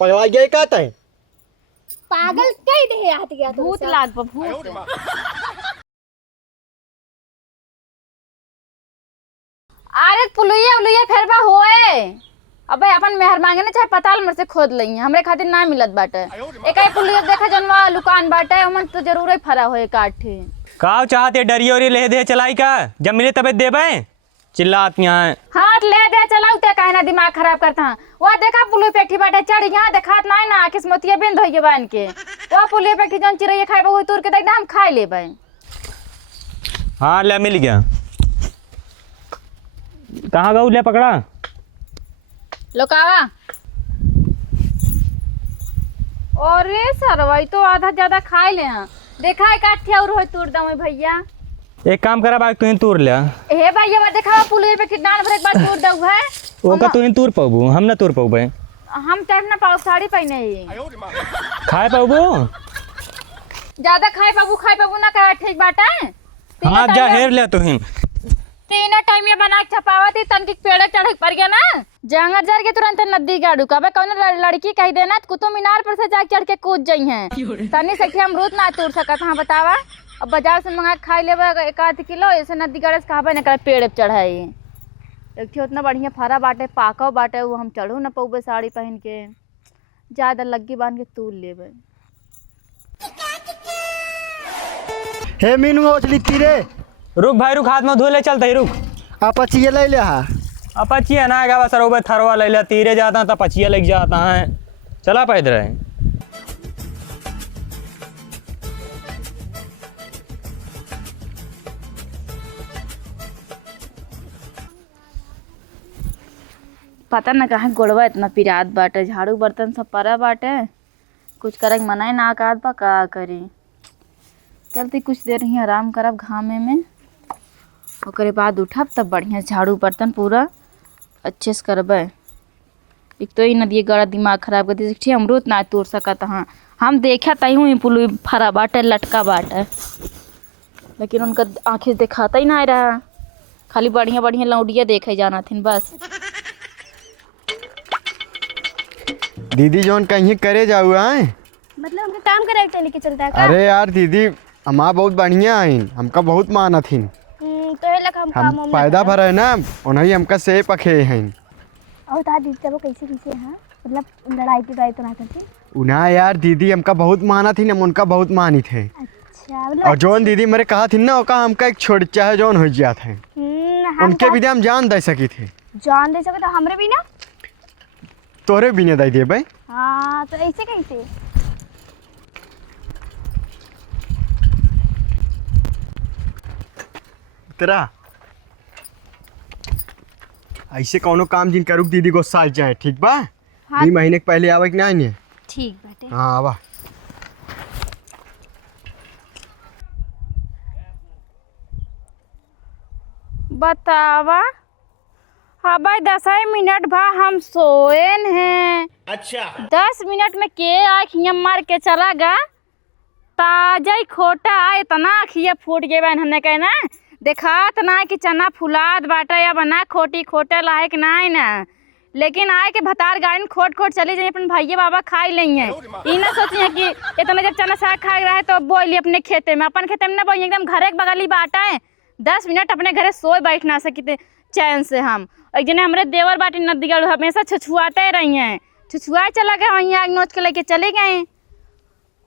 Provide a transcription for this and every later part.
पगला गया का तय पागल कई दे हाथ गया तो भूत लाग भूत। अरे पुलुइया उलुइया फेरबा होए अबे अपन मेहर मांगे ना चाहे पताल मर से खोद लई हमरे खातिर ना मिलत बाटे एकाई पुलुइया देखा जनवा लुकान बाटे हमन तो जरूर ही फरा होए काठे का चाहते डरियो रे ले दे चलाई का जब मिले तबे देबे चिल्लात यहाँ हाथ ले दे चलाऊ ते काहे ना दिमाग खराब करता वो देखा पुलुई पेठी बाटे चढ़ यहाँ देखात ना ना किस्मतिया बिंद होई बान के वो पुलुई पेठी जन चिरैया खाए बहु तुर के एकदम खाई लेबे। हाँ ले मिल गया कहाँ गऊ ले पकड़ा लोकावा। अरे सरवाई तो आधा ज्यादा खाई ले देखा है काठिया और हो तोड़ दम भैया एक काम करा बाग तुहिन तूर ले हे भैया मैं देखा पुलिस पे कितना भर एक बार तोड़ दऊ है ओका तुहिन तूर पाबू हम ना तूर पाबे हम टाइम ना पाओ साड़ी पहने ही खाए पाबू ज्यादा खाए बाबू ना का ठीक बात है। हाँ जा हेर ले तुहिन तीनों टाइम ये बना के छपावा थी तन की पेड़ चढ़ पड़ गया ना जंगल जर के तुरंत नदी गाड़ू कबे कौन लड़की कह देना कुतुब मीनार पर से जा चढ़ के कूद जाई हैं तनी से अमरूद ना तोड़ सकत हां बतावा अब बाजार से मंगा खाई लेबे एक आध किलो ऐसे नदी गाड़े से कहबे न करे पेड़ पे चढ़ाई एक ठे उतना बढ़िया फरा बाटे पाको बाटे वो हम चढ़ू न पौबे साड़ी पहन के ज्यादा लग्गी बांध के तूल लेबे। हे मीनू ओचली तीरे रुक भाई रुक हाथ में धो ले चलते रुक अपचिए ले ले हा अपचिया ना गा सरोबे थरवा ले ले तीरे जाता तो पचिया लग जाता है चला पैदल रहे पता न कहाँ गोड़वा इतना पिरात बाटे झाड़ू बर्तन सब परा बाटे कुछ करे मनाए ना का बा का करी चलते कुछ देर ही आराम करब घामे में ओकरे बाद उठब तब बढ़िया झाड़ू बर्तन पूरा अच्छे से करब। एक तो ही नदी गड़ा दिमाग खराब कर दी अमरूद ना तोड़ सकत हाँ हम देखा तई हूँ पुलु फरा बाटे लटका बाटे लेकिन उनका आँखें दिखाता ही ना रहा खाली बढ़िया बढ़िया लौडिया देखे जाना थी बस। दीदी जोन कहीं करे जाऊ आए मतलब हमके काम करे के लेके चलता है का? अरे यार दीदी हमारा बहुत बढ़िया आइन हमका बहुत माना थी तो ये लग हम काम हम फायदा भरा है ना उन्हें हमका से पखे हैं और ता दीदी तब कैसे कैसे हां मतलब लड़ाई की तो ना करती उन्हें यार दीदी हमका बहुत माना थी हम उनका बहुत मानी थे। अच्छा मतलब और जोन दीदी मेरे कहा थी ना ओका हमका एक छोड़ चाहे जोन हो गया थे उनके भी हम जान दे सकी थे जान दे सके तो हमरे भी ना तोरे भी नहीं दे दिए भाई। हाँ तो ऐसे कैसे तेरा ऐसे कौनो काम जिन करुक दीदी को साल जाए ठीक बा हाँ। 2 महीने के पहले आवे कि नहीं ठीक बाटे हाँ आवा बतावा हाँ भाई 10 मिनट भा हम सोएन हैं। अच्छा 10 मिनट में के आँखियाँ मार के चला गा ताजा ही खोटा आए तना आँखियाँ फूट गए बहन हमने कहे ना देखात ना कि चना फुलाद बाटा या बना खोटी खोटे लायक ना है ना लेकिन आए के भतार गाड़ी खोट खोट चली जाइए अपन भैया बाबा खाई लेंगे ये ना सोचिए कि इतना जब चना साग खा रहा है तो बोली अपने खेते में अपन खेते में ना बोलिए एकदम घरे के बगली बाटा है 10 मिनट अपने घरे सोए बैठ ना सकी चैन से हम एक जने हमारे देवर बाटी नदी गढ़ हमेशा छुछुआते रही हैं छुछुआ चला गए वहीं आग नोच के लेके चले गए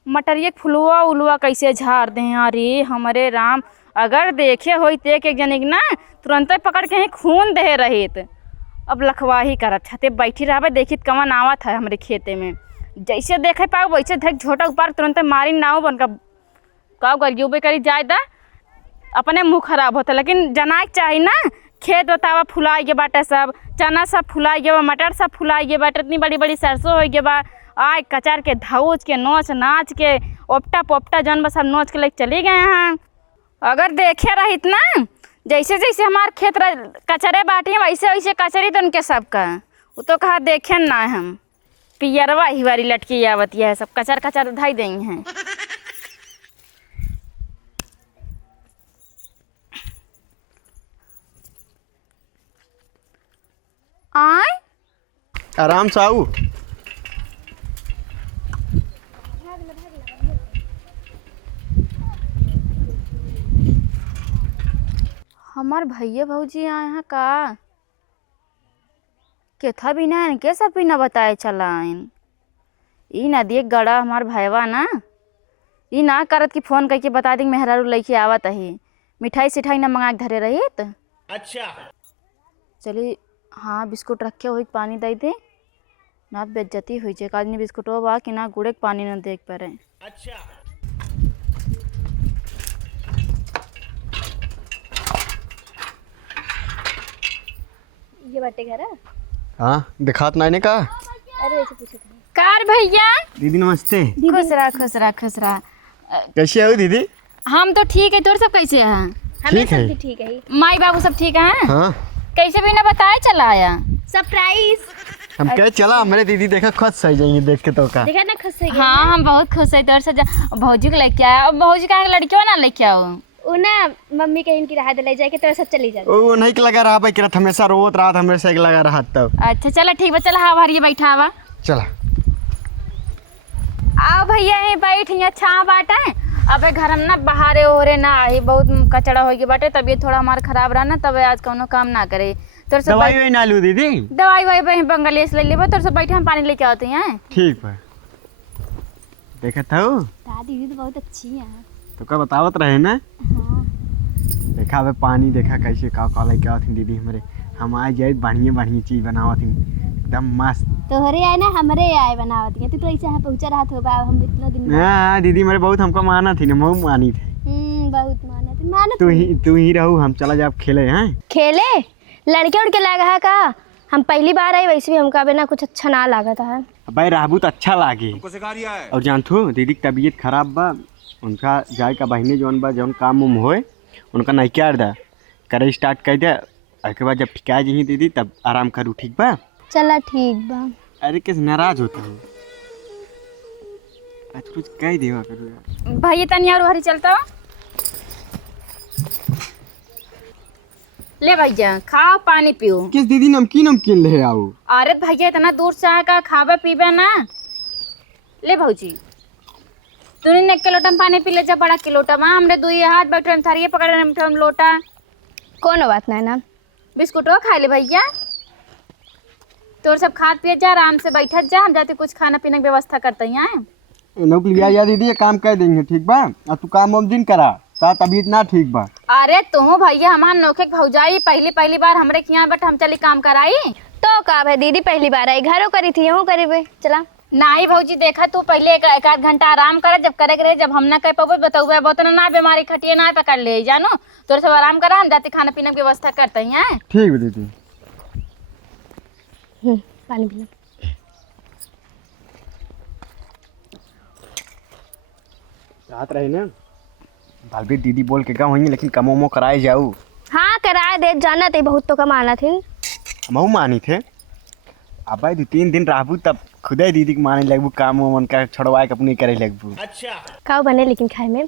मटरिया फुलवा उलवा कैसे झाड़ दें अरे हमारे राम अगर देखे हो एक जने ना तुरंत पकड़ के ही खून दे रहे अब लखवा ही कर छते बैठी रहा देखी कवन आवा था हमारे खेते में जैसे देखे पाओ वैसे धक झोटा ऊपर तुरंत मारी नाव बन का करिए करी जाए दा अपने मुँह खराब होता लेकिन जना चाहिए ना खेत बतावा फुलाई के बाटे सब चना सब फुलाई गए बा मटर सब फुलाई गए बाटे इतनी बड़ी बड़ी सरसों हो गए बा आय कचार के धौच के नोच नाच के ओपटा पोपटा जौन बस सब नोच के लेके चले गए हैं। अगर देखे रहित ना जैसे जैसे हमार खेत कचरे बाटी वैसे वैसे कचरी तो उनके सबका वो तो कहा देखे ना हम पियरवा ही वारी लटकी आवती है सब कचर कचर उधाई देंगे हैं। आराम से आऊ हमार भैया भौजी आए हैं का केथा भी ना इनके सब भी ना बताए चला ई नदी गड़ा हमार भैया ना ई ना करत कि फोन करके बता दी मेहरारू लेके आवत है मिठाई सिठाई ना मंगा के धरे रही तो अच्छा चलिए हाँ बिस्कुट रखे हो पानी दे दे ना बेज्जती हुई जे आदमी बिस्कुट हो बा कि ना गुड़े के पानी ना देख पा रहे अच्छा ये बाटे घर है? हाँ दिखात नहीं ने का। अरे वैसे पूछो था। कार भैया दीदी नमस्ते। खुश रहा खुश रहा खुश रहा। कैसे हो दीदी? हम तो ठीक है तोर सब कैसे हैं? हमें सब भी ठीक है। माई बाबू सब ठीक है? हाँ कैसे भी ना बताए चला आया सरप्राइज। हम कहे चला हमारे दीदी देखा खुश सही जाएंगे देख के तो का। देखा ना खुश है। हाँ हम बहुत खुश है तोर से भौजी को लेके आया और भौजी का लड़कियों ना लेके आओ वो ना मम्मी कहीं इनकी राह ले जाए के तेरे सब चली जाए। वो नहीं लगा रहा भाई किरत हमेशा रोत रात हमेशा एक लगा रहा तब। अच्छा चलो ठीक है चल हाँ भरिए बैठा आवा चला आओ भैया यहीं बैठ यहाँ छाँव बाटे। अबे घर हम ना बाहरे हो रहे ना आई बहुत कचड़ा हो गई बाटे तबीयत थोड़ा हमारा खराब रहा ना तब आज कोनो काम ना करे तोर से दवाई वही ना लू दीदी। दवाई वाई वही बंगलिया से ले लेबो तोर से बैठे हम पानी लेके आते हैं। ठीक है देखा था दीदी तो बहुत अच्छी है। तो क्या बतावत रहे ना। हाँ। देखा वे पानी देखा कैसे का लेके आवत दीदी हमारे हम आए जाए बढ़िया बढ़िया चीज बनावत एकदम मस्त। तोहरे आए ना हमरे आए बनावत है तू तो ऐसे पहुंचा रहा था बाब हम इतना दिन। हाँ दीदी मेरे बहुत हमको माना थी ना मैं मानी थे। बहुत माना तू ही रहू हम चला जाए खेले हैं। खेले लड़के उड़के लगा है का हम पहली बार आई वैसे भी हमका अबे ना कुछ अच्छा ना लगा था। भाई रहबू तो अच्छा लागे और जानथो दीदी की तबीयत खराब बा उनका जाए का बहने जौन बा जौन काम उम होए उनका नहीं क्या दा करे स्टार्ट कर दे उसके बाद जब ठिका जी दीदी तब आराम करूँ ठीक बा। चला ठीक बा। अरे किस नाराज होता हूँ आज कुछ कह देवा करो यार। भैया तनी और हरी चलता ले भैया खाओ पानी पियो। किस दीदी नमकीन नमकीन ले आओ। अरे भैया इतना दूर से आकर खावे पीबे ना ले भौजी तूने ने एक लोटा में पानी पी ले जा बड़ा की लोटा में हमने दुई हाथ बैठे हम थारिये पकड़े हम लोटा कोनो बात नहीं ना बिस्कुटो खा ले भैया तोर सब खाद पिए जा आराम से बैठत जा हम जाते कुछ खाना पीने की व्यवस्था करते हैं। नौकरी या दीदी ये काम कर देंगे ठीक बा और तू काम उम दिन करा ता तबीयत ना ठीक बा। अरे तू भैया हमार नौखे भौजाई पहली बार हमरे किया बट हम चली काम कराई तो का है दीदी पहली बार आई घरों करी थी यूँ करी चला नहीं भौजी देखा तू पहले एक आध घंटा आराम करे जब करे करे जब हम ना कह पाबो बताऊबे बहुत ना बीमारी खटिए ना पकड़ ले जानो तोरे सब आराम करा हम जाते खाना पीने की व्यवस्था करते हैं। ठीक है दीदी। पानी पी रात रहे ना बालबीर दीदी बोल के होंगे लेकिन कमो कराए जाऊ। हाँ कराए दे जाना थे बहुत तो कमाना थे हम मानी थे अब भाई 2-3 दिन रहबू तब खुदे दीदी के माने लगबू काम उम का छोड़वाए के अपने करे लगबू। अच्छा का बने लेकिन खाए में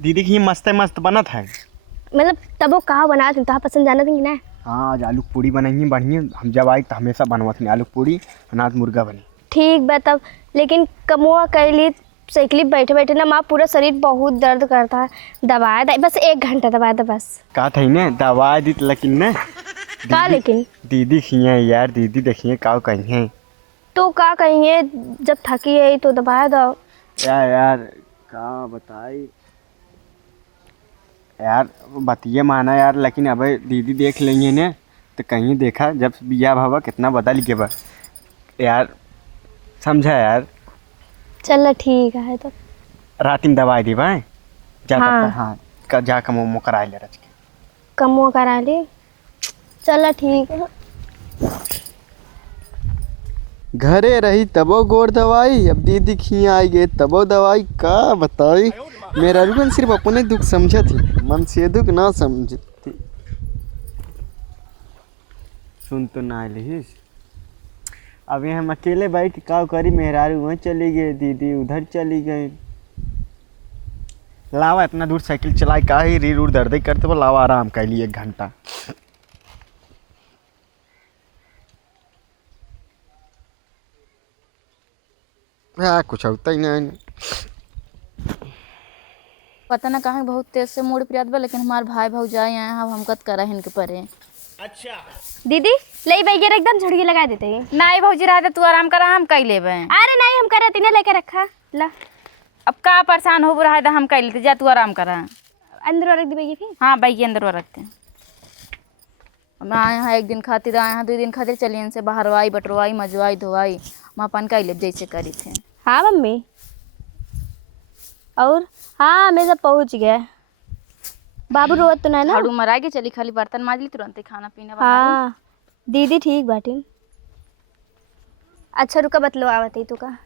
दीदी की मस्त बनत है मतलब तब वो का बना थे तो पसंद जाना थी ना। हाँ आज आलू पूड़ी बनाइए बढ़िया हम जब आई तो हमेशा बनवत नहीं आलू पूड़ी अनाज मुर्गा बनी। ठीक बा तब लेकिन कमुआ कैली साइकिल बैठे बैठे ना माँ पूरा शरीर बहुत दर्द करता है दवाई बस 1 घंटा दवाई दे बस का थी ना दवाई दी लेकिन ना का लेकिन दीदी खिए यार दीदी देखिए का कहिए तो का कहिए जब थकी है तो दवाई दो यार का बताई यार बतिए माना यार लेकिन अब दीदी देख लेंगे ना तो कहीं देखा जब बिया भावा कितना बदल के बा यार समझा यार। चल ठीक है तो रात में दवाई दी भाई जा हाँ। हाँ जा कमो कराए ले रच के कमुआ करा ली चल ठीक है। घरे रही तबो गोर दवाई अब दीदी खिए आई गए तबो दवाई का बताई मेरा रुगन सिर्फ अपने दुख समझा थी मन से दुख ना समझती सुन तो ना लिहिस अब हम अकेले बैठ का करी मेहरारू वहाँ चली गई दीदी उधर चली गई लावा इतना दूर साइकिल चलाई का ही रीढ़ उड़ दर्द करते वो लावा आराम कर लिए 1 घंटा। हाँ कुछ होता ही नहीं पता ना कहाँ बहुत तेज से मूड पियात बा, लेकिन हमार भाई भौजाई आए हैं, अब हम कत करा हिनके परे। दीदी ले भैया एकदम झड़िए लगा देते हैं। नहीं भौजी रहा तू आराम करा, हम कई लेबे। अरे नहीं हम करे तीने लेके रखा ला। अब का परेशान हो रहा है, हम कई लेते, जा तू आराम करा। अंदर रख दी भैया फिर। हाँ बैगी अंदर रखते हैं। हम आए हैं एक दिन खातिर, आए हैं 2 दिन खातिर, चलिए इनसे बाहरवाई बटरवाई मजवाई धोवाई हम अपन कई लेब जैसे करी थे। हाँ मम्मी। और हाँ मैं सब पहुँच गया। बाबू रोत तो नहीं ना? झाड़ू मरा के चली, खाली बर्तन माज ली, तुरंत ही खाना पीना बना हाँ दीदी ठीक बाटी। अच्छा रुका बतलो आवत है तू का।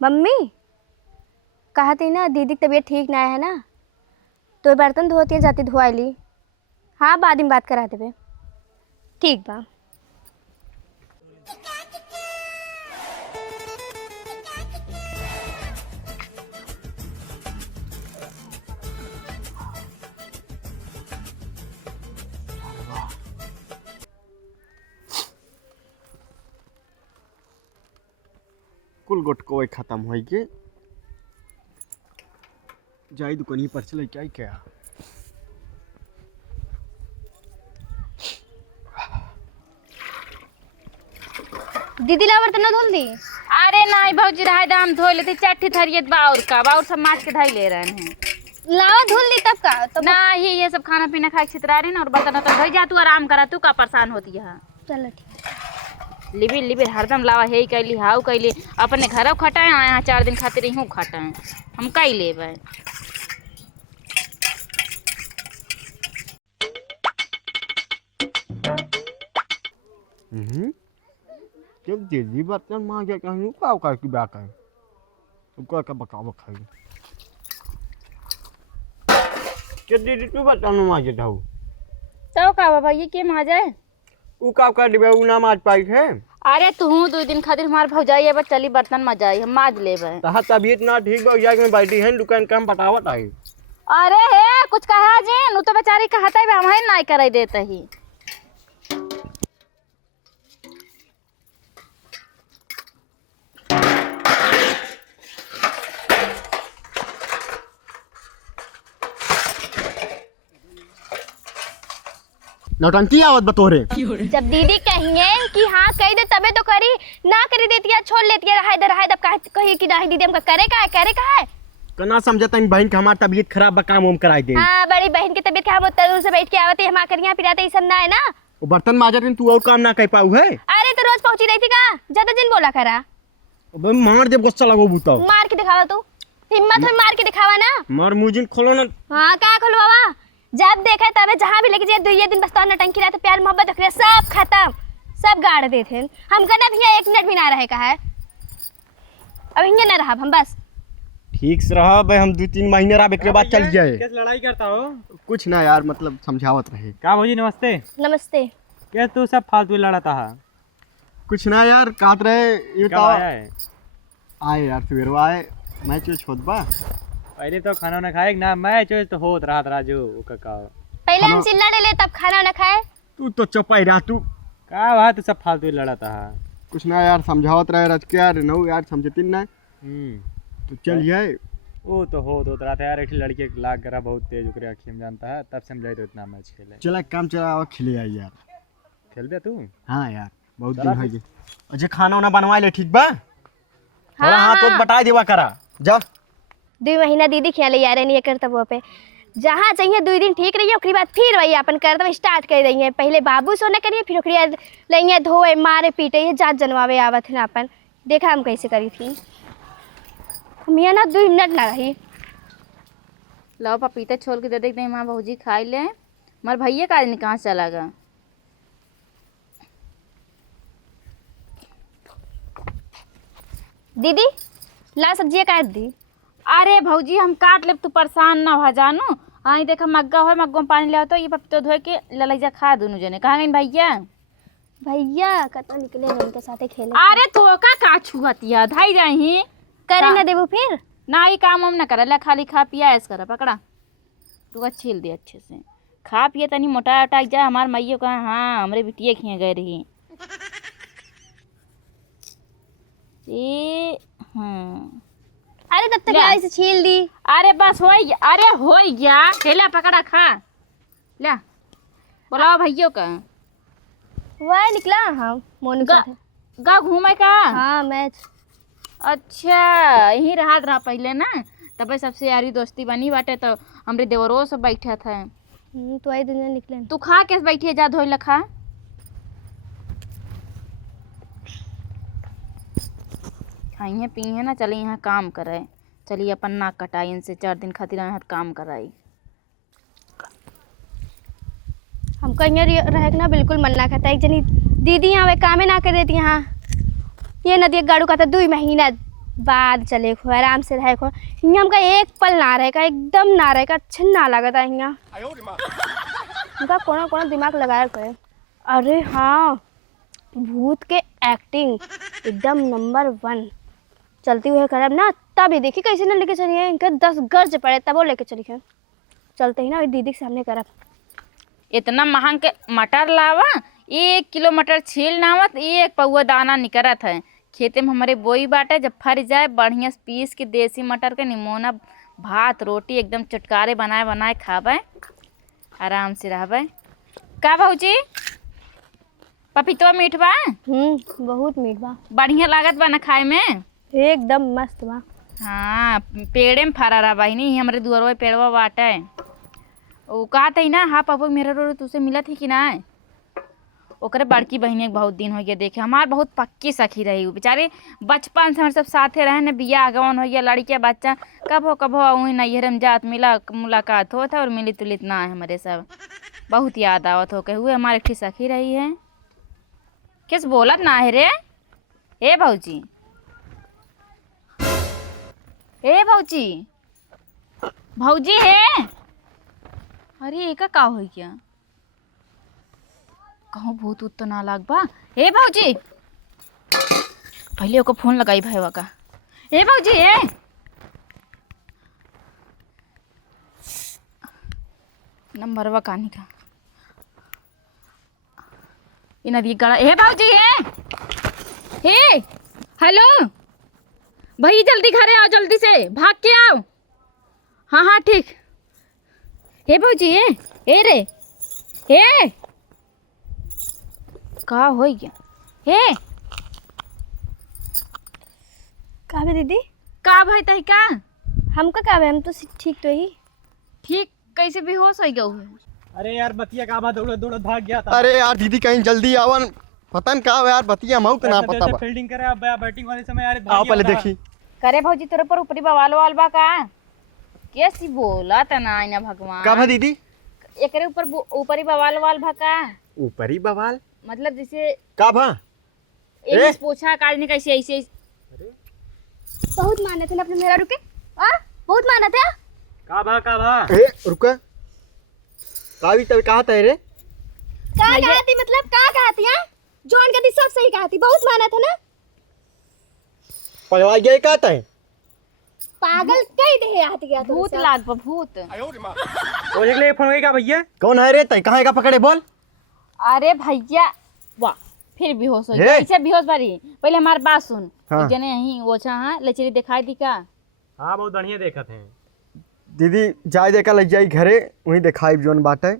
मम्मी कहा थी ना दीदी की तबीयत ठीक ना है ना, तो बर्तन धोती है जाती धोआ ली। हाँ बाद में बात करा देवे। ठीक बा। कुल गोटको खत्म हो गए। जाई दुकानी पर चले क्या क्या। दीदी ला बर्तन ना धुल दी। अरे नहीं भौजी रहा दाम धो लेते, चट्टी थरियत बाउर का बाउर सब माच के धाई ले रहे हैं। लावा धुल दी तब का तब। नहीं ये सब खाना पीना खा के छितरा रहे ना, और बर्तन तो भाई जा तू आराम करा, तू का परेशान होती है। चलो ठीक। लिबिर लिबिर हरदम लावा हे कैली हाउ कैली, अपने घर खटाए आए हैं 4 दिन खातिर यूँ खटाए, हम कई लेबै। जब दीदी बर्तन मांगे कहीं का कर की बात है सबको का बकावा खाई के दीदी तू बर्तन मांगे था तो का बाबा ये के माँ जाए ऊ का कर दिबे ऊ ना माज पाई है। अरे तू 2 दिन खातिर हमार भौजाई अब चली बर्तन मजाई हम माज लेबै। तहा तबीयत ना ठीक बा जाके में बैठी है दुकान काम पटावत आई। अरे हे कुछ कहा जे नु तो बेचारी कहता है हम नहीं करे देते ही। नौटंकी आवत बतोरे। जब दीदी कहिए कि हाँ कह दे तबे तो करी, ना करी देती है छोड़ लेती है रहा दब कही कि नहीं दीदी हमका करे का है। कना समझता इन बहन के हमार तबीयत खराब बा काम कराई दे। हाँ बड़ी बहन की तबीयत खराब होता है, से बैठ के आवती हम करिया पिराते ये सब ना है ना। वो बर्तन माजत तू और काम ना कर पाऊ है। अरे तो रोज पहुंची रही थी का, ज्यादा दिन बोला करा। अबे मार दे गुस्सा लगो बुता। मार के दिखावा तू, हिम्मत है मार के दिखावा ना। मार मुजिन खोलो ना। हाँ क्या खोलवावा, जब देखे तबे जहाँ भी लेके जाए 2 दिन बस तो नटंकी रहते, प्यार मोहब्बत रख रहे सब खत्म, सब गाड़ देते हैं। हम कहना भैया 1 मिनट भी ना रहे का है, अब हिंगे ना रहा हम बस। ठीक से रहा भाई, हम 2-3 महीने रहा एक बाद चल जाए। कैसे लड़ाई करता हो? कुछ ना यार मतलब समझावत रहे। का भौजी नमस्ते। नमस्ते। क्या तू सब फालतू लड़ाता है? कुछ ना यार काट रहे ये कब आया है? आए यार सवेरवा आए मैच में छोड़ बा। पहले तो खाना ना खाए ना, मैच तो होत रहा राजू का। पहले हम चिल्ला ले तब खाना ना खाए। तू तो चपाई रहा तू का बात तू सब फालतू लड़ाता है? कुछ ना यार समझावत रहे रच के यार नो यार समझती ना तो चल जाए। वो तो हो रहा था यार, एक लड़के लाग करा बहुत तेज ओकरे आँखी में जानता है, तब समझाई तो इतना मैच खेले। चला काम चला खेले आई यार। खेल दे तू। हाँ यार बहुत दिन हो गए। अच्छा खाना वाना बनवा ले ठीक बा। थोड़ा हाथ तो बटा देवा करा जा। 2 महीना दीदी खिया ले यार नहीं करता वो पे जहाँ चाहिए 2 दिन ठीक रहिए, उसके बाद फिर वही अपन करते स्टार्ट कर रही है। पहले बाबू सोना करिए फिर ओकरी लेंगे धोए मारे पीटे ये जात जनवावे आवत है ना अपन। देखा हम कैसे करी थी मियाँ ना 2 मिनट ना रही। लाओ पपीता छोल के दे देखते हैं माँ भौजी खाई ले। हमारे भैया का आदमी कहाँ चला गया? दीदी ला सब्जियाँ काट दी। अरे भौजी हम काट ले, तू परेशान ना हो जानू। हाँ देखा मग्गा हो, मग्गों में पानी ले तो ये पपीता धोए के ललैजा खा दोनों जने। कहाँ गई भैया? भैया कतो निकले उनके साथे खेले। अरे तो का छुआतिया धाई जाही करे ना देबू फिर ना, ये काम हम ना कर ले, खाली खा पिया ऐस कर पकड़ा तू का छील दे अच्छे से। खा पिए तनी मोटा उटा जा। हमार मैयो कहा हाँ हमरे बिटिया खिया गए रही ए। हाँ अरे तब तक ले। यार इसे छील दी। अरे बस हो गया, अरे हो गया, केला पकड़ा खा ले। बोलाओ भैया का वह निकला। हाँ मोनू गा, साथ है। गा घूमे का। हाँ मैच। अच्छा यही रहा पहले ना, तब सबसे यारी दोस्ती बनी बाटे, तो हमरे देवरो सब बैठा था। तो आई दुनिया निकले। तू खा कैसे बैठी जा धोई लखा। खाइए पिए ना, चलिए यहाँ काम करे, चलिए अपन नाक कटाई इनसे 4 दिन खातिर यहाँ काम कराई। हमको यहाँ रह के ना बिल्कुल मन ना करता। एक जनी दीदी यहाँ वे कामे ना कर देती यहाँ। ये नदी गाड़ू का तो 2 महीना बाद चले खो, आराम से रहे खो। यहाँ हमका एक पल ना रहेगा, एकदम ना रहेगा, अच्छा ना लगता यहाँ। उनका कोनो कोनो दिमाग लगाया करे। अरे हाँ भूत के एक्टिंग एकदम नंबर 1 चलती हुई खराब ना, तब ही देखी कैसे ना लेके चलिए। इनका 10 गर्ज पड़े तब वो लेके चली है। चलते ही ना दीदी के सामने करब। इतना महंग के मटर लावा, 1 किलो मटर छील नावत, 1 पौआ दाना निकलत है। खेते में हमारे बोई बाटे, जब फर जाए बढ़िया से पीस के देसी मटर के निमोना भात रोटी एकदम चटकारे बनाए बनाए खावे, आराम से रहबे। का भौजी पपीतो मीठ बा? बहुत मीठ बा, बढ़िया लागत बा ना खाए में, एकदम मस्त बा। हाँ पेड़े में फरा रहा बहिनी, हमारे दुआरवा पेड़वा बाटे। वो कहा था ना हाँ पापा मेरा रो तुझसे मिला थी कि ना, ओकरे बड़की बहनी बहुत दिन हो गया देखे। हमार बहुत पक्की सखी रही वो बेचारे, बचपन से हमारे सब साथे रहे न, बिया आगवन हो गया, लड़किया बच्चा कब हो वहीं नैहर में जात मिला मुलाकात हो था और मिली तुलित ना है हमारे सब। बहुत याद आवत हो के हुए हमारे की सखी रही है। किस बोलत ना है रे ए भौजी, ए भौजी, भौजी है। अरे एक का हो क्या, कहूँ भूत उत तो ना लाग बा। ए भौजी पहले ओको फोन लगाई भाईवा का। ए भौजी ए नंबरवा कानी का इन नदी गड़ा। ए भौजी ए हेलो भाई, जल्दी घरे आओ, जल्दी से भाग के आओ। हाँ हाँ ठीक। हे भौजी ए रे ए का हो गया हे का बे दीदी? का भाई तही का हमका का बे, हम तो ठीक तो ही। ठीक कैसे बेहोश हो गया है? अरे यार बतिया का बा दौड़त दौड़त भाग गया था। अरे यार दीदी कहीं जल्दी आवन, पता न का यार बतिया मऊ ना पता बा। फील्डिंग करे अब बैटिंग वाले समय यार आओ पहले देखी। करे भौजी तेरे पर ऊपरी बवाल वाल बा का? कैसी बोला त ना आईना भगवान का भा दीदी? एकरे ऊपर ऊपरी बवाल वाल भा का? ऊपरी बवाल मतलब जैसे का भा? एक पूछा काटने कैसे ऐसे बहुत माने थे ना अपने मेरा रुके। बहुत माना थे। का भा ए रुका, कावी तब कहा था रे? का कहती मतलब का कहती है? जॉन कहती सब सही कहती, बहुत माना था ना। पढ़वा गया कहता है पागल कई दे आती गया तो भूत लाग बा भूत। वो निकले फोन होई का भैया? कौन है रे? तय कहाँ का पकड़े बोल। अरे भैया वाह फिर बेहोश हो हे। गया। ऐसे बेहोश बारी पहले हमारी बात सुन। हाँ। जने यहीं ओछा हाँ लचरी दिखाई दी का। हाँ बहुत बढ़िया देखत हैं दीदी जाए देखा लग जाई घरे, वहीं दिखाई जोन बात है।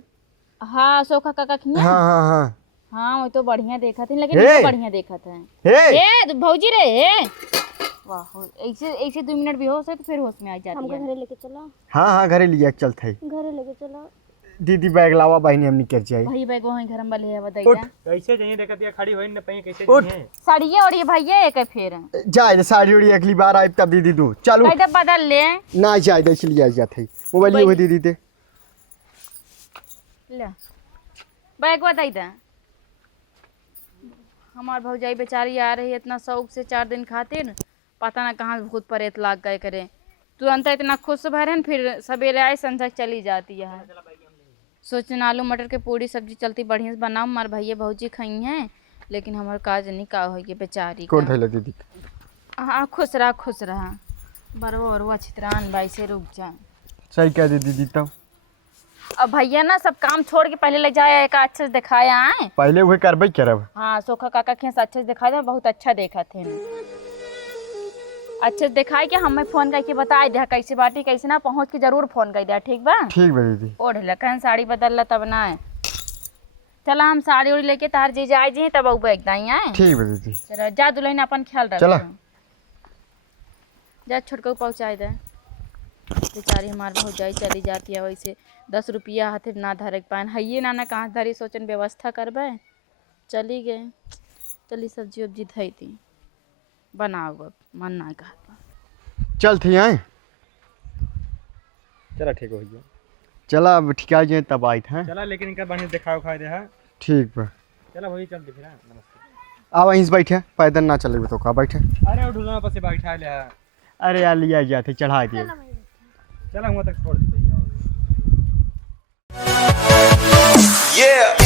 हाँ सोखा काका खिया। हाँ हाँ हाँ हाँ वो तो बढ़िया देखा थी, लेकिन हे। ये बढ़िया देखा था। हे ए भौजी रे ए वाह हो, ऐसे 2 मिनट बेहोश है तो फिर होश में आ जाती हमको है। घरे लेके चला, हाँ हाँ घरे लिया चल थे। घरे लेके चला। दीदी बैग लावा बहनी हमनी कर जाए। भाई बैग वहीं घर में बले है बताइए। उठ। कैसे जाइए देखत दिया खड़ी होई न पई कैसे उठ। जाइए? साड़िए और ये भैया एक है फिर जाए साड़ी उड़ी अगली बार आए तब दीदी दू चालू कैसे बदल ले ना जाए दे चली जाते मोबाइल ये दीदी दे। ले बैग बताई दे। हमार भौजाई बेचारी आ रही है इतना शौक से 4 दिन खातिर, पता ना कहाँ भूत प्रेत लाग गए करे। तुरंत इतना खुश भरे न, फिर सवेरे आए संझा चली जाती है। सोचन आलू मटर के पूरी सब्जी चलती बढ़िया से बनाओ, हमारे भैया भौजी खाई हैं, लेकिन हमारे काज नहीं का हो गया बेचारी कौन का। थैला दीदी? हाँ खुश रहा बरवा और छितरान भाई से रुक जा। सही कह दे दीदी तब। अब भैया ना सब काम छोड़ के पहले ले जाए एक अच्छे से दिखाया आए। पहले वही करबे करब। हाँ सोखा काका के अच्छे से दिखाया था, बहुत अच्छा देखा थे। अच्छे से दिखाई के हमें फोन करके बता दिया कैसे बाटी कैसे ना पहुँच के जरूर फोन कर दिया, ठीक बा? ठीक बा दीदी। ओढ़ लखन साड़ी बदल ला तब ना है। चला हम साड़ी उड़ी लेके तार जी जाए जी तब ऊपर एकदम आए। ठीक बा दीदी। चलो जा दुल्हन अपन ख्याल रख। चला। जा छोटको पहुँचाए दे। बेचारी हमार भौजाई चली जाती है वैसे 10 रुपया हाथे ना धरक पाए है ना कहाँ धरी सोचन व्यवस्था करबे। चली गए। चली सब्जी उब्जी धई थी बनाओ अब मन ना कहा। चल थी आए। चला ठीक हो गया। चला अब ठिका जाए तब आई था। चला लेकिन इनका बढ़िया दिखाओ खाए दे है। ठीक बा। चला वही चल दे फिर। नमस्ते। अब वहीं से बैठे पैदल ना चले तो का बैठे। अरे वो ढूंढना पर से बैठा ले है। अरे यार लिया जाते चढ़ा दिए। चला वहाँ तक छोड़ दे। Yeah.